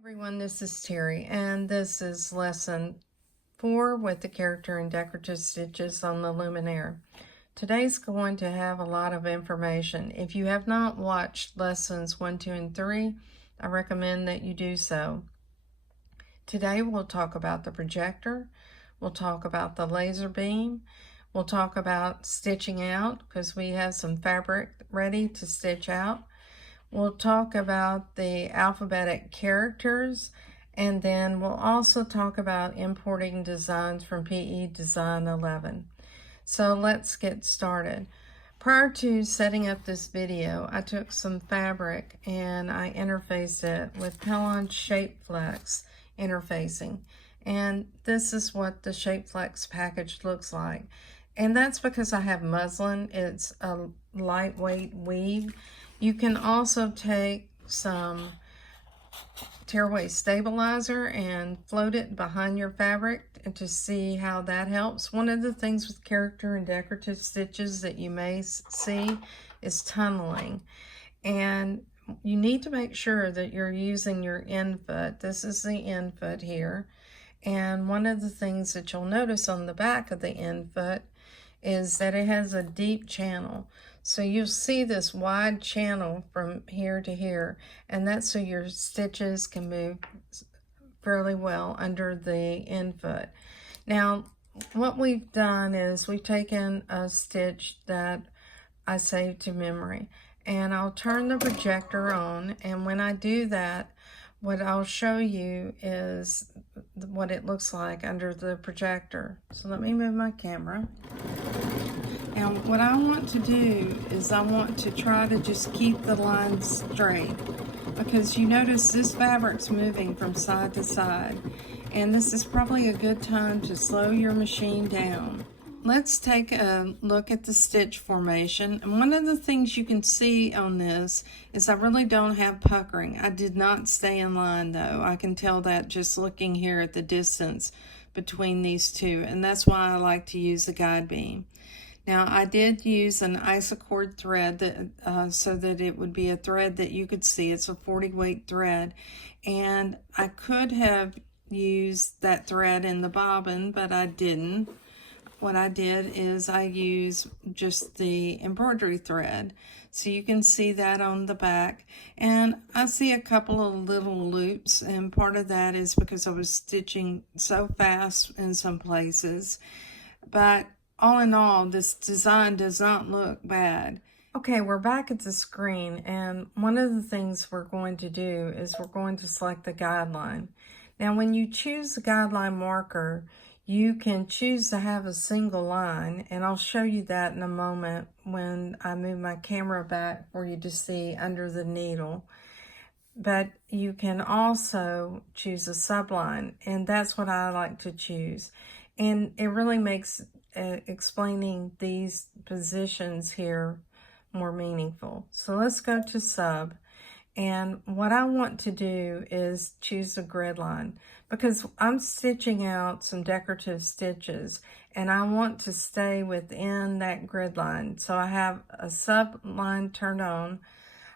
Everyone, this is Terry, and this is lesson 4 with the character and decorative stitches on the Luminaire. Today's going to have a lot of information. If you have not watched lessons 1, 2, and 3, I recommend that you do so. Today we'll talk about the projector, we'll talk about the laser beam, we'll talk about stitching out because we have some fabric ready to stitch out. We'll talk about the alphabetic characters, and then we'll also talk about importing designs from PE Design 11. So let's get started. Prior to setting up this video, I took some fabric and I interfaced it with Pellon Shapeflex interfacing. And this is what the Shapeflex package looks like. And that's because I have muslin. It's a lightweight weave. You can also take some tearaway stabilizer and float it behind your fabric and to see how that helps. One of the things with character and decorative stitches that you may see is tunneling. And you need to make sure that you're using your end foot. This is the end foot here. And one of the things that you'll notice on the back of the end foot is that it has a deep channel. So you'll see this wide channel from here to here, and that's so your stitches can move fairly well under the end foot. Now, what we've done is we've taken a stitch that I saved to memory, and I'll turn the projector on, and when I do that, what I'll show you is what it looks like under the projector. So let me move my camera. Now what I want to do is I want to try to just keep the lines straight, because you notice this fabric's moving from side to side, and this is probably a good time to slow your machine down. Let's take a look at the stitch formation. And one of the things you can see on this is I really don't have puckering. I did not stay in line though. I can tell that just looking here at the distance between these two, and that's why I like to use the guide beam. Now I did use an isocord thread that, so that it would be a thread that you could see. It's a 40 weight thread, and I could have used that thread in the bobbin, but I didn't. What I did is I used just the embroidery thread. So you can see that on the back. And I see a couple of little loops, and part of that is because I was stitching so fast in some places. But all in all, this design does not look bad. Okay, we're back at the screen, and one of the things we're going to do is we're going to select the guideline. Now, when you choose the guideline marker, you can choose to have a single line, and I'll show you that in a moment when I move my camera back for you to see under the needle. But you can also choose a subline, and that's what I like to choose. And it really makes explaining these positions here more meaningful. So let's go to sub. And what I want to do is choose a grid line, because I'm stitching out some decorative stitches and I want to stay within that grid line. So I have a sub line turned on.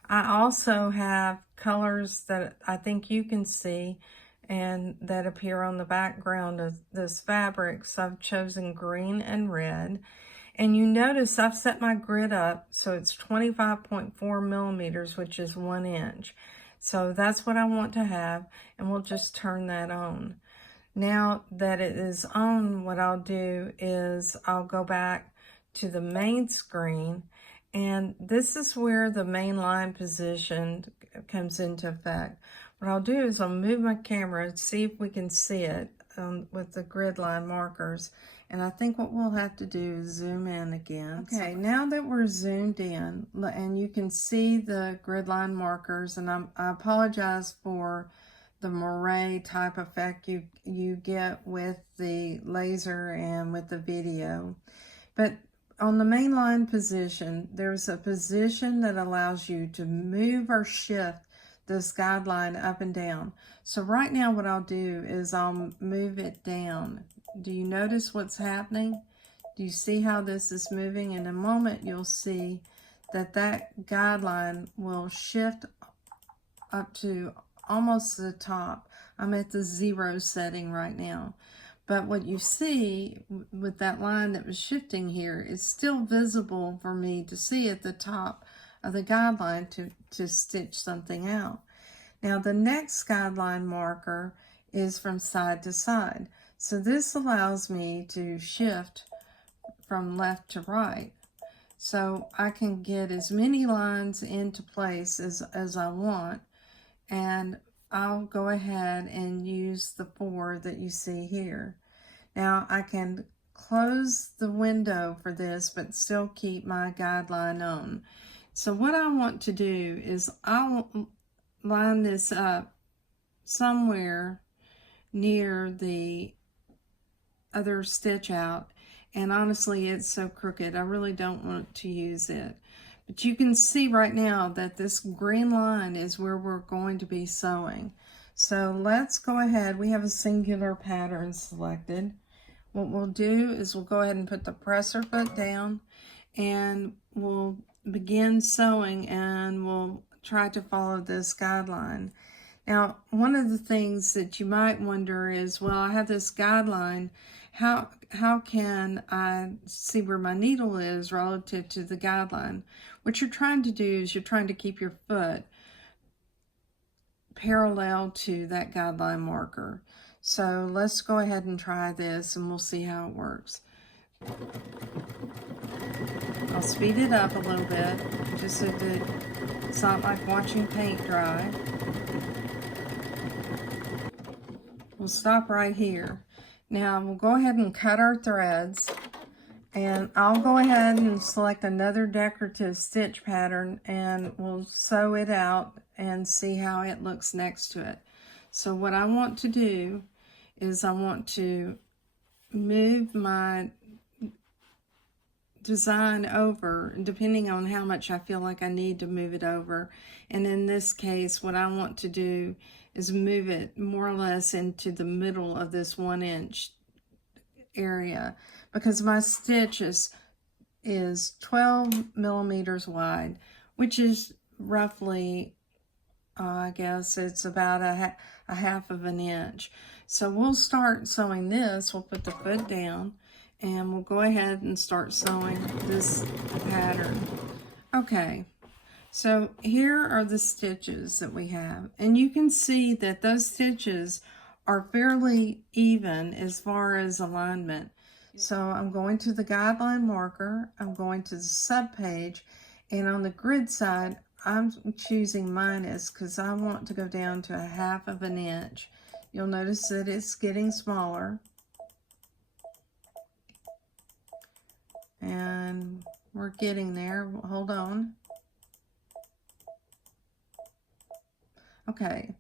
I also have colors that I think you can see and that appear on the background of this fabric. So I've chosen green and red. And you notice I've set my grid up so it's 25.4 millimeters, which is 1 inch. So that's what I want to have, and we'll just turn that on. Now that it is on, what I'll do is I'll go back to the main screen, and this is where the main line position comes into effect. What I'll do is I'll move my camera and see if we can see it with the grid line markers. And I think what we'll have to do is zoom in again. Okay, now that we're zoomed in, and you can see the grid line markers, and I apologize for the moire type effect you get with the laser and with the video. But on the main line position, there's a position that allows you to move or shift this guideline up and down. So right now what I'll do is I'll move it down. Do you notice what's happening? Do you see how this is moving? In a moment you'll see that that guideline will shift up to almost to the top. I'm at the 0 setting right now. But what you see with that line that was shifting here, it's still visible for me to see at the top of the guideline to stitch something out. Now the next guideline marker is from side to side. So this allows me to shift from left to right. So I can get as many lines into place as I want, and I'll go ahead and use the 4 that you see here. Now I can close the window for this but still keep my guideline on. So what I want to do is I'll line this up somewhere near the other stitch out, and honestly it's so crooked I really don't want to use it. But you can see right now that this green line is where we're going to be sewing. So let's go ahead. We have a singular pattern selected. What we'll do is we'll go ahead and put the presser foot down, and we'll begin sewing, and we'll try to follow this guideline. Now, one of the things that you might wonder is, well, I have this guideline. How can I see where my needle is relative to the guideline? What you're trying to do is you're trying to keep your foot parallel to that guideline marker. So let's go ahead and try this, and we'll see how it works. I'll speed it up a little bit, just so that it's not like watching paint dry. We'll stop right here. Now we'll go ahead and cut our threads, and I'll go ahead and select another decorative stitch pattern, and we'll sew it out and see how it looks next to it. So what I want to do is I want to move my design over, depending on how much I feel like I need to move it over. And in this case, what I want to do is move it more or less into the middle of this 1 inch area, because my stitch is 12 millimeters wide, which is roughly, I guess it's about a half of an inch. So we'll start sewing this. We'll put the foot down, and we'll go ahead and start sewing this pattern. Okay, so here are the stitches that we have, and you can see that those stitches are fairly even as far as alignment. So I'm going to the guideline marker, I'm going to the sub page, and on the grid side I'm choosing minus because I want to go down to a half of an inch. You'll notice that it's getting smaller, and we're getting there. Hold on. Okay,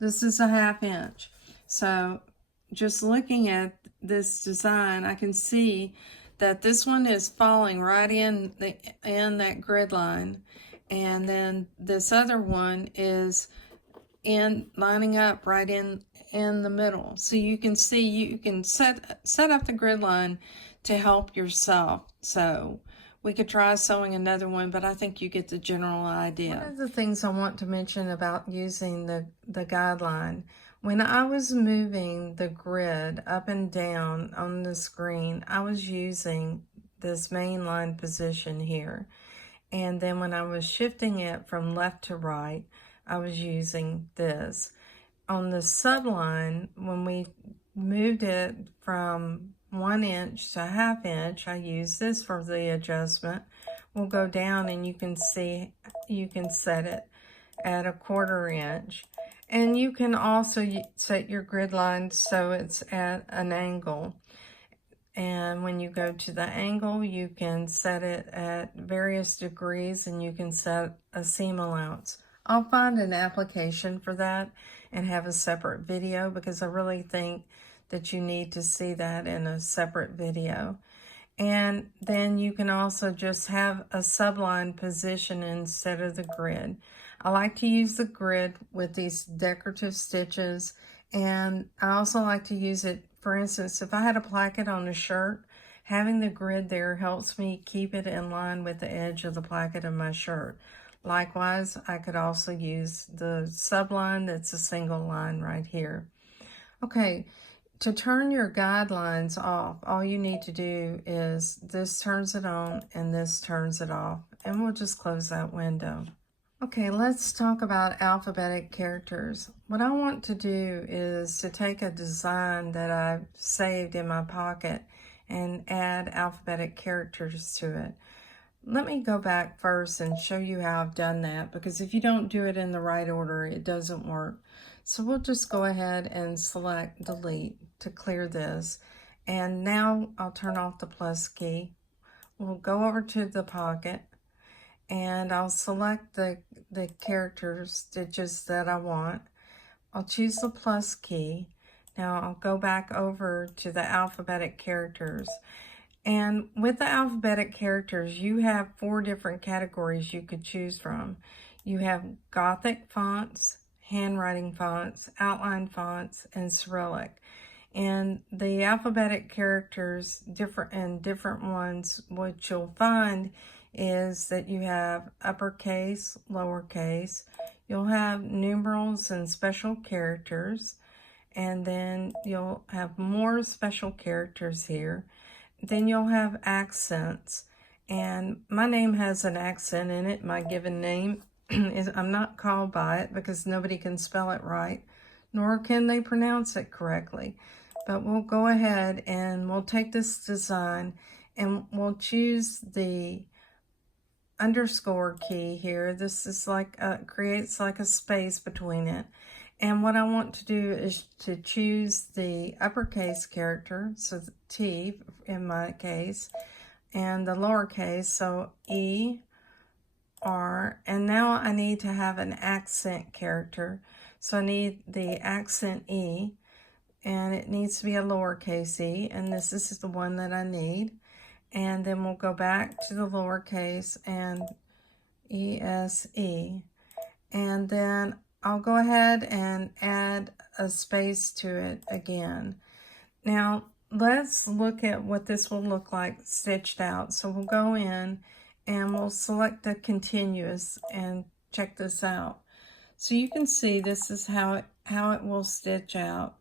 this is a half inch. So just looking at this design, I can see that this one is falling right in that grid line, and then this other one is lining up right in the middle. So you can see you can set up the grid line to help yourself. So we could try sewing another one, but I think you get the general idea. One of the things I want to mention about using the guideline, when I was moving the grid up and down on the screen, I was using this main line position here. And then when I was shifting it from left to right, I was using this. On the subline, when we moved it from 1 inch to a half inch, I use this for the adjustment. We'll go down, and you can see you can set it at a 1/4 inch. And you can also set your grid line so it's at an angle. And when you go to the angle, you can set it at various degrees, and you can set a seam allowance. I'll find an application for that and have a separate video, because I really think that you need to see that in a separate video. And then you can also just have a subline position instead of the grid. I like to use the grid with these decorative stitches, and I also like to use it, for instance, if I had a placket on a shirt, having the grid there helps me keep it in line with the edge of the placket of my shirt. Likewise, I could also use the subline that's a single line right here. Okay, to turn your guidelines off, all you need to do is this turns it on and this turns it off. And we'll just close that window. Okay, let's talk about alphabetic characters. What I want to do is to take a design that I've saved in my pocket and add alphabetic characters to it. Let me go back first and show you how I've done that, because if you don't do it in the right order, it doesn't work. So we'll just go ahead and select delete to clear this. And now I'll turn off the plus key. We'll go over to the pocket and I'll select the character stitches that I want. I'll choose the plus key. Now I'll go back over to the alphabetic characters. And with the alphabetic characters, you have 4 different categories you could choose from. You have Gothic fonts, handwriting fonts, outline fonts, and Cyrillic. And the alphabetic characters, different ones, what you'll find is that you have uppercase, lowercase, you'll have numerals and special characters, and then you'll have more special characters here. Then you'll have accents, and my name has an accent in it. My given name is, I'm not called by it because nobody can spell it right, nor can they pronounce it correctly. But we'll go ahead and we'll take this design and we'll choose the underscore key here. This is like creates like a space between it. And what I want to do is to choose the uppercase character, so the T in my case, and the lowercase, so E, R, and now I need to have an accent character. So I need the accent E, and it needs to be a lowercase e, and this is the one that I need. And then we'll go back to the lowercase and ESE, and then I'll go ahead and add a space to it again. Now let's look at what this will look like stitched out. So we'll go in and we'll select the continuous and check this out. So you can see this is how it will stitch out.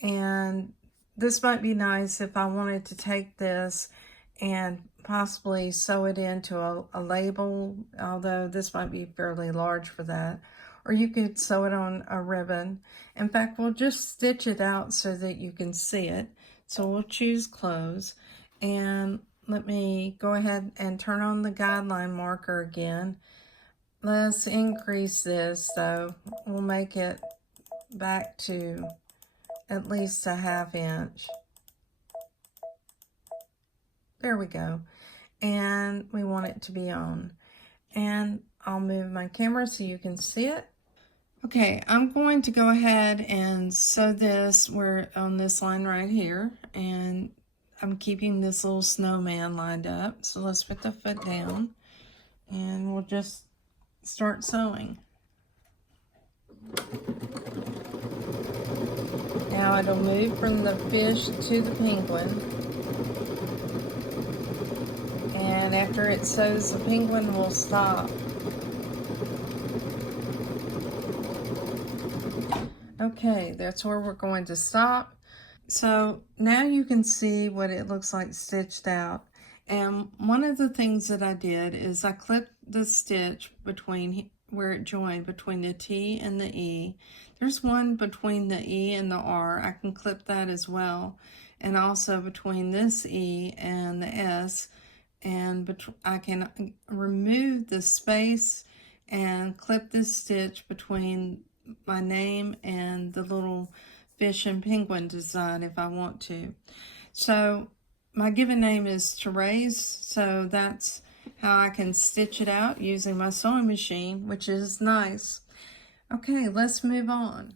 And this might be nice if I wanted to take this and possibly sew it into a label, although this might be fairly large for that. Or you could sew it on a ribbon. In fact, we'll just stitch it out so that you can see it. So we'll choose close, and let me go ahead and turn on the guideline marker again. Let's increase this, so we'll make it back to at least a ½ inch. There we go. And we want it to be on. And I'll move my camera so you can see it. Okay, I'm going to go ahead and sew this where on this line right here, and I'm keeping this little snowman lined up. So let's put the foot down and we'll just start sewing. Now it'll move from the fish to the penguin, and after it sews, the penguin will stop. Okay, that's where we're going to stop. So now you can see what it looks like stitched out. And one of the things that I did is I clipped the stitch between where it joined between the T and the E. There's one between the E and the R. I can clip that as well. And also between this E and the S. And I can remove the space and clip this stitch between my name and the little fish and penguin design if I want to. So my given name is Therese, so that's how I can stitch it out using my sewing machine, which is nice. Okay, let's move on.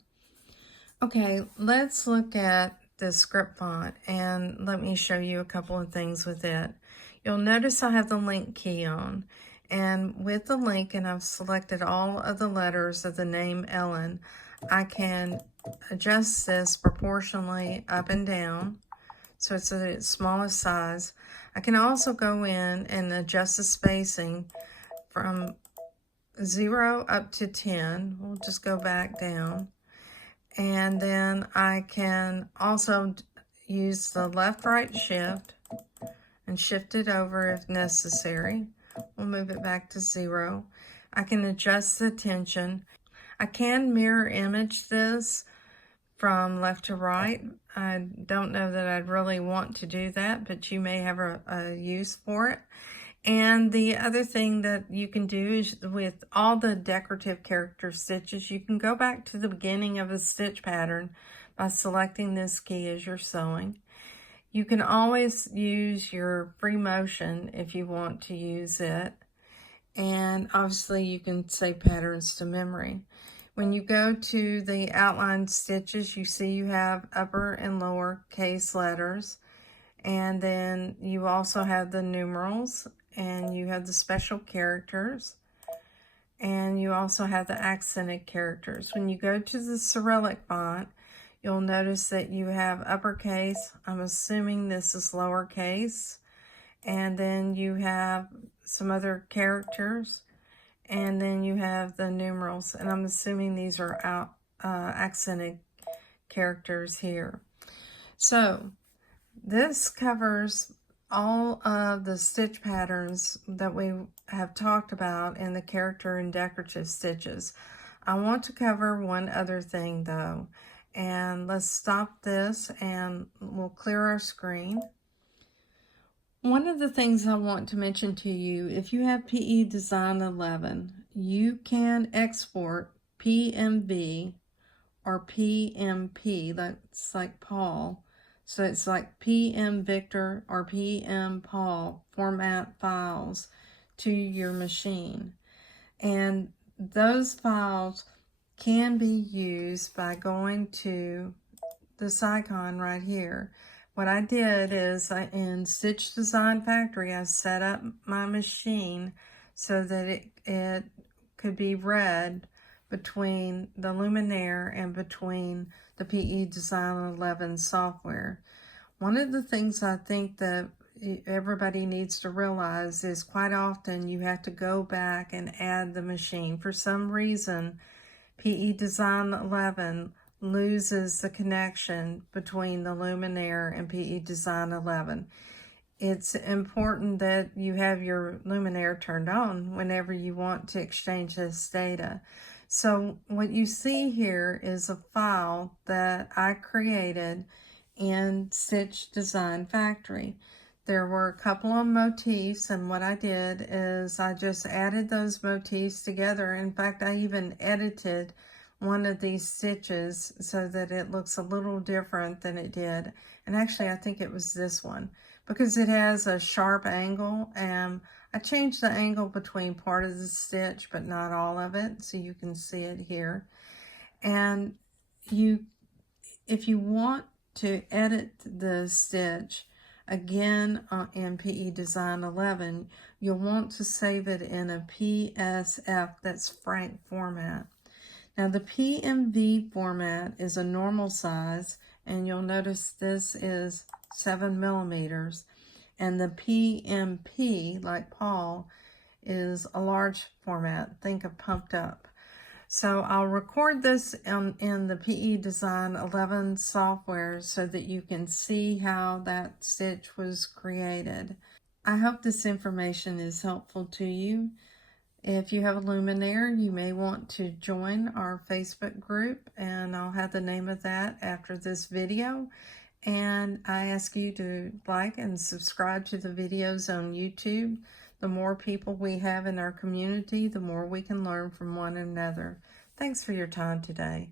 Okay, let's look at the script font, and let me show you a couple of things with it. You'll notice I have the link key on. And with the link, and I've selected all of the letters of the name Ellen, I can adjust this proportionally up and down, so it's at its smallest size. I can also go in and adjust the spacing from 0 up to 10. We'll just go back down. And then I can also use the left-right shift and shift it over if necessary. We'll move it back to 0. I can adjust the tension. I can mirror image this from left to right. I don't know that I'd really want to do that, but you may have a use for it. And the other thing that you can do is with all the decorative character stitches, you can go back to the beginning of a stitch pattern by selecting this key as you're sewing. You can always use your free motion if you want to use it. And obviously you can save patterns to memory. When you go to the outline stitches, you see you have upper and lower case letters. And then you also have the numerals, and you have the special characters, and you also have the accented characters. When you go to the Cyrillic font, you'll notice that you have uppercase. I'm assuming this is lowercase. And then you have some other characters. And then you have the numerals. And I'm assuming these are accented characters here. So this covers all of the stitch patterns that we have talked about in the character and decorative stitches. I want to cover one other thing though, and let's stop this and we'll clear our screen. One of the things I want to mention to you, if you have PE Design 11, you can export PMV or PMP, that's like Paul. So it's like PM Victor or PM Paul format files to your machine. And those files can be used by going to this icon right here. What I did is in Stitch Design Factory, I set up my machine so that it could be read between the Luminaire and between the PE Design 11 software. One of the things I think that everybody needs to realize is quite often you have to go back and add the machine. For some reason, PE Design 11 loses the connection between the Luminaire and PE Design 11. It's important that you have your Luminaire turned on whenever you want to exchange this data. So what you see here is a file that I created in Stitch Design Factory. There were a couple of motifs, and what I did is I just added those motifs together. In fact, I even edited one of these stitches so that it looks a little different than it did. And actually, I think it was this one, because it has a sharp angle, and I changed the angle between part of the stitch, but not all of it, so you can see it here. And if you want to edit the stitch again in PE Design 11, you'll want to save it in a PSF, that's frank format. Now the PMV format is a normal size, and you'll notice this is 7 millimeters. And the PMP, like Paul, is a large format. Think of pumped up. So I'll record this in the PE Design 11 software so that you can see how that stitch was created. I hope this information is helpful to you. If you have a Luminaire, you may want to join our Facebook group, and I'll have the name of that after this video. And I ask you to like and subscribe to the videos on YouTube. The more people we have in our community, the more we can learn from one another. Thanks for your time today.